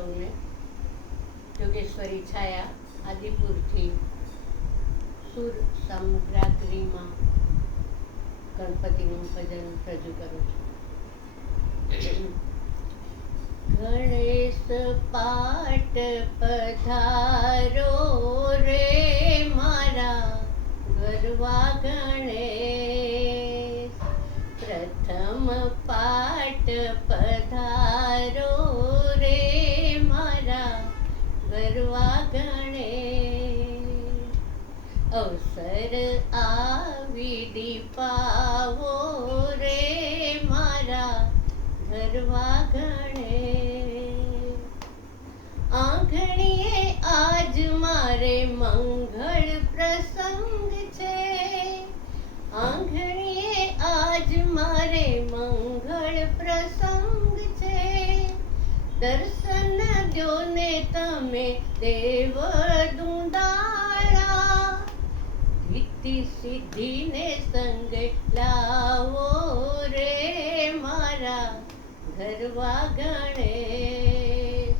સૌને યોગેશ્વરી છાયા, આદિપુરથી સુર સમગ્રાગરીમાં ગણપતિનું ભજન રજૂ કરું છું. ગણેશ પાટ પધારો રે મારા ગરવા ગણેશ. પ્રથમ પાટ પધારો ગરવા ગણે. અવસર આવી દીપાવો રે મારા ગરવા ગણે. આંગણીએ આજ મારે મંગળ પ્રસંગ છે. આંગણીએ આજ મારે મંગળ પ્રસંગ છે. દર્શન દો ને તમે દેવ દુંડાળા વિધિ સિદ્ધિને સંગે લાવો રે મારા ઘરવા ગણેશ.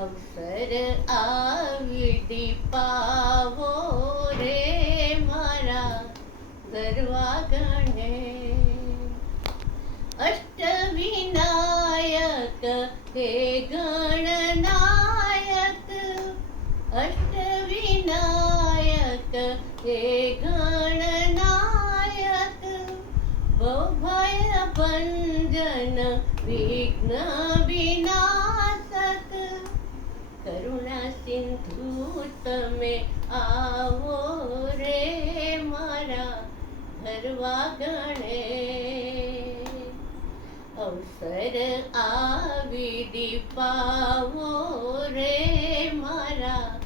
અવસર આવી દીપાવો રે મારા ગરવા ગણેશ. અષ્ટ વિનાયક ગણનાયક ગણનાયક ભય ભંજન વિઘ્ન વિનાશક. કરુણા સિંધુ, તમે આવો રે મારા ભરવા ગણે. અવસર આવી દીપાવો રે મારા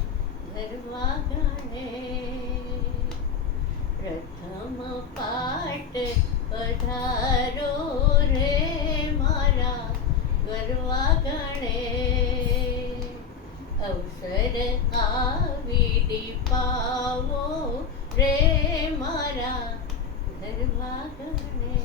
ઘરવા ગણે. પ્રથમ પાઠ પધારો રે મારા ગરવા ગણે. અવસર આવી દીપાવો રે મારા ગરવા ગણે.